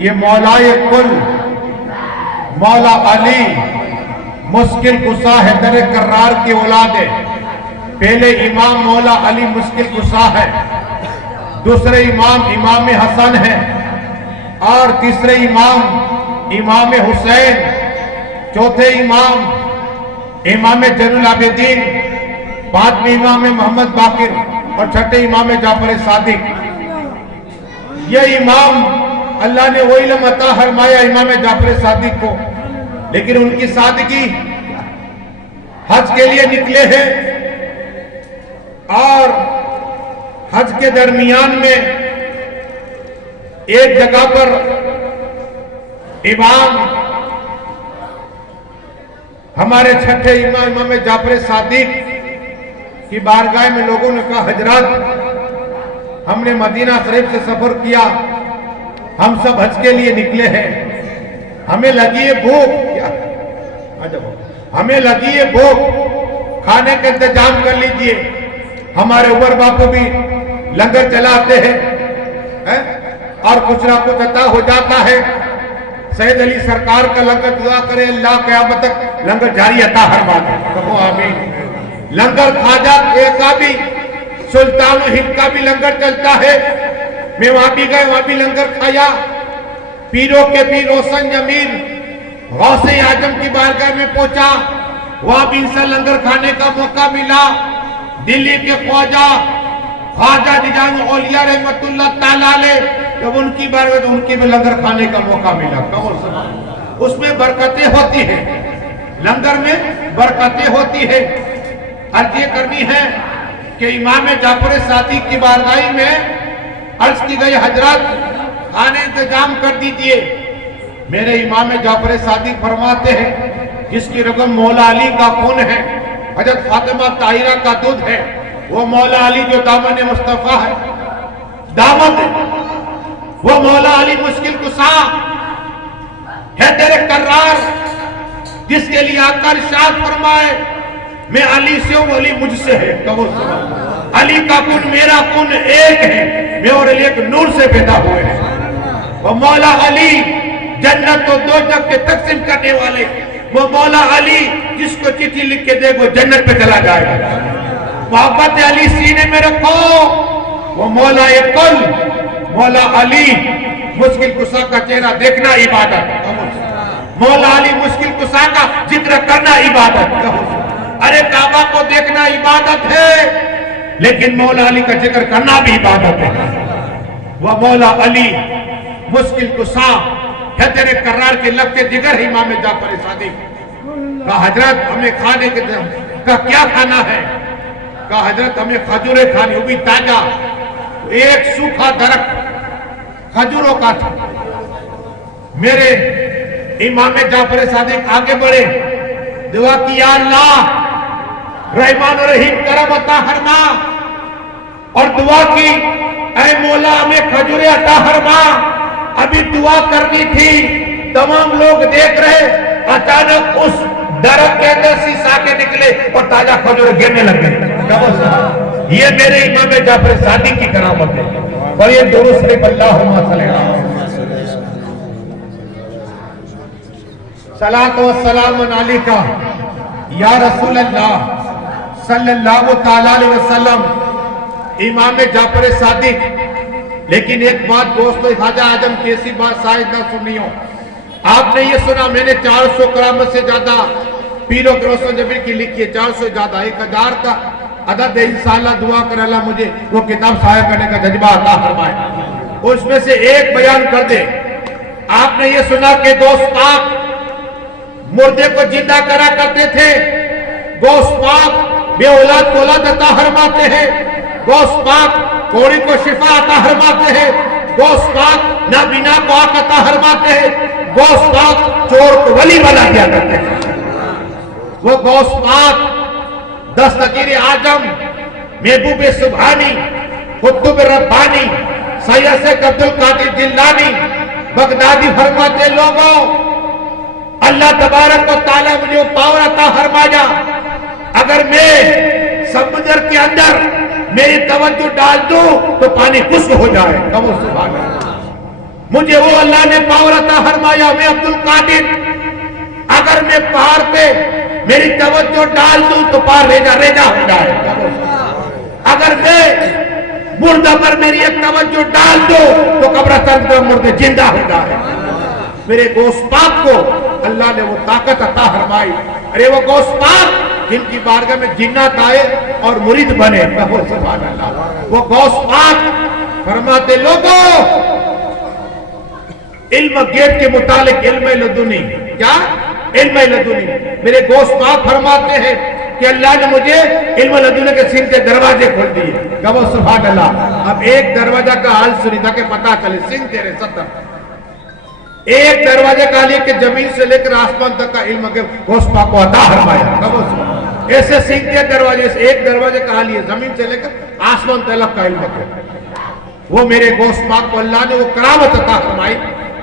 یہ مولائے کل مولا علی مشکل کشا ہے، در کرار کی اولاد ہے۔ پہلے امام مولا علی مشکل کشا ہے، دوسرے امام امام حسن ہے، اور تیسرے امام امام حسین، چوتھے امام امام زین العابدین، پانچویں امام محمد باقر، اور چھٹے امام جعفر صادق۔ یہ امام اللہ نے وہ علم عطا فرمایا امام جعفر صادق کو، لیکن ان کی سادگی حج کے لیے نکلے ہیں، اور حج کے درمیان میں ایک جگہ پر امام ہمارے چھٹے امام امام جعفر صادق کی بارگاہ میں لوگوں نے کہا حضرت ہم نے مدینہ شریف سے سفر کیا، ہم سب حج کے لیے نکلے ہیں، ہمیں لگی ہے بھوک، ہمیں لگی ہے بھوک، کھانے کا انتظام کر لیجئے۔ ہمارے عمر باپو بھی لنگر چلاتے ہیں اور کچھ نہ کچھ عطا ہو جاتا ہے۔ سید علی سرکار کا لنگر دعا کرے اللہ قیامت تک لنگر جاری عطا فرما دے، کہو آمین۔ لنگر خواجہ کا بھی، سلطان ہند کا بھی لنگر چلتا ہے، میں وہاں بھی گئے، وہاں بھی لنگر کھایا۔ پیروں کے پیر روشن جمیل غوث اعظم کی بارگاہ میں پہنچا، وہاں بھی انسان لنگر کھانے کا موقع ملا۔ دلی کے خواجہ نظام اولیاء رحمت اللہ تعالیٰ علیہ، جب ان کی بارگاہ ان کی بھی لنگر کھانے کا موقع ملا، اس میں برکتیں ہوتی ہیں، لنگر میں برکتیں ہوتی ہیں۔ عرض یہ کرنی ہے کہ امام جعفر صادق کی بارگاہ میں عرض کی گئی حضرات کھانے انتظام کر دیجئے۔ میرے امام جعفر صادق فرماتے ہیں جس کی رقم مولا علی کا خون ہے، حضرت فاطمہ طاہرہ کا دودھ ہے، وہ مولا علی جو دامن مصطفیٰ ہے، دامن ہے، وہ مولا علی مشکل کشا ہے، در کرار، جس کے لیے آقا ارشاد فرمائے میں علی سے ہوں، علی مجھ سے ہے، کہو سبحان اللہ۔ علی کا کن میرا کن ایک ہے، میں اور علی ایک نور سے پیدا ہوئے ہیں۔ وہ مولا علی جنت و دوزخ کے تقسیم کرنے والے، وہ مولا علی جس کو چٹھی لکھ کے دے وہ جنت پہ چلا جائے گا۔ محبت علی سینے میں رکھو، وہ مولا کل مولا علی مشکل کشا کا چہرہ دیکھنا عبادت، مولا علی مشکل کشا کا ذکر کرنا عبادت، ارے کعبہ کو دیکھنا عبادت ہے، لیکن مولا علی کا ذکر کرنا بھی عبادت ہے۔ وہ مولا علی مشکل کشا حیدر کرار کے لگتے جگر امام جعفر صادق۔ کہا حضرت ہمیں کھانے کے کہا کیا کھانا ہے؟ کہا حضرت ہمیں کھجوریں کھانی، وہ بھی تازہ۔ ایک سوکھا درخت کھجوروں کا تھا۔ میرے امام جعفر صادق آگے بڑھے، دعا کی یا اللہ رحمان و رحیم کرم عطا فرما، اور دعا کی اے مولا ہمیں کھجوریں عطا فرما۔ ابھی دعا کرنی تھی، تمام لوگ دیکھ رہے، اچانک اس درخت کے اندر سے ساکے نکلے اور تازہ کھجوریں گرنے لگے۔ یہ میرے امام جعفر صادق کی کرامت ہے، اور یہ درود شریف اللہم صلی اللہ علیہ وسلم۔ صلاۃ و سلام علیکہ یا رسول اللہ صلی اللہ تعالیٰ علیہ وسلم، امام جعفر صادق۔ لیکن ایک بات دوستو، خواجہ اعظم کی ایسی بات شاید نہ سنی ہو۔ آپ نے یہ سنا میں نے 400 کرامت سے زیادہ پیروں کے روشن جمیل کی لکھی ہے، 400 سے زیادہ، 1000 کا عدد ہے۔ انشاءاللہ دعا کر اللہ مجھے وہ کتاب شائع کرنے کا جذبہ عطا فرمائے۔ اس میں سے ایک بیان کر دے۔ آپ نے یہ سنا کہ غوث پاک مردے کو زندہ کرا کرتے تھے، غوث پاک بے اولاد کو اولاد عطا فرماتے ہیں، غوث پاک کوڑی کو شفا عطا فرماتے ہیں، غوث پاک نابینا کو آنکھ عطا فرماتے ہیں، غوث پاک چور کو ولی بنا دیا کرتے ہیں۔ وہ غوث پاک دستگیر اعظم، محبوب سبحانی، قطب ربانی، سید شیخ عبد القادر جیلانی بغدادی فرماتے لوگوں اللہ تبارک و تعالیٰ مجھے وہ پاور عطا فرمایا، اگر میں سمندر کے اندر میری توجہ ڈال دوں تو پانی خشک ہو جائے۔ کہو سبحان اللہ۔ مجھے وہ اللہ نے پاور عطا فرمایا، میں عبد القادر، اگر میں پہاڑ پہ میری توجہ ڈال دوں تو پہاڑ ریجا ہو جائے، اگر میں مردہ پر میری ایک توجہ ڈال دو تو قبرستان کا مردے زندہ ہو جائے۔ میرے گوشت پاک کو اللہ نے وہ طاقت عطا فرمائی، ارے وہ گوشت پاک جن کی بارگاہ میں جنات آئے اور مرید بنے، سبحان اللہ۔ وہ گوشت پاک فرماتے لوگوں علم گیٹ کے متعلق علم لدنی، کیا علم لدنی، میرے گوشت پاک فرماتے ہیں کہ اللہ نے مجھے علم لدنی کے سین کے دروازے کھول دیے، کہو سبحان اللہ۔ اب ایک دروازہ کا حال سنی تھا کہ پتہ چلے، سین تیرے 70 ایک دروازے کا حال یہ کہ زمین سے لے کر آسمان تک کا علم کے گوشت پاک کو عطا فرمایا، کہو سبحان اللہ۔ ایسے سینکڑے دروازے، ایک دروازے کا حال یہ زمین سے لے کر آسمان تک کا علم ہے، وہ میرے گوشت پاک کو اللہ نے وہ کرامت عطا فرمائی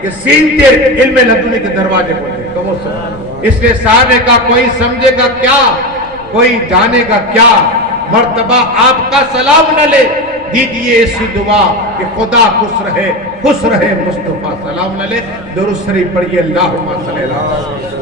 کہ سینتے علم لدنی کے دروازے کھولے، کہو سبحان اللہ۔ اس لیے صحابہ کا کوئی سمجھے گا کیا، کوئی جانے گا کیا، مرتبہ آپ کا سلام نہ لے، دیجئے ایسی دعا کہ خدا خوش رہے مصطفیٰ، سلام نہ لے، درود شریف پڑھیے، اللہم صلی اللہ علیہ وسلم۔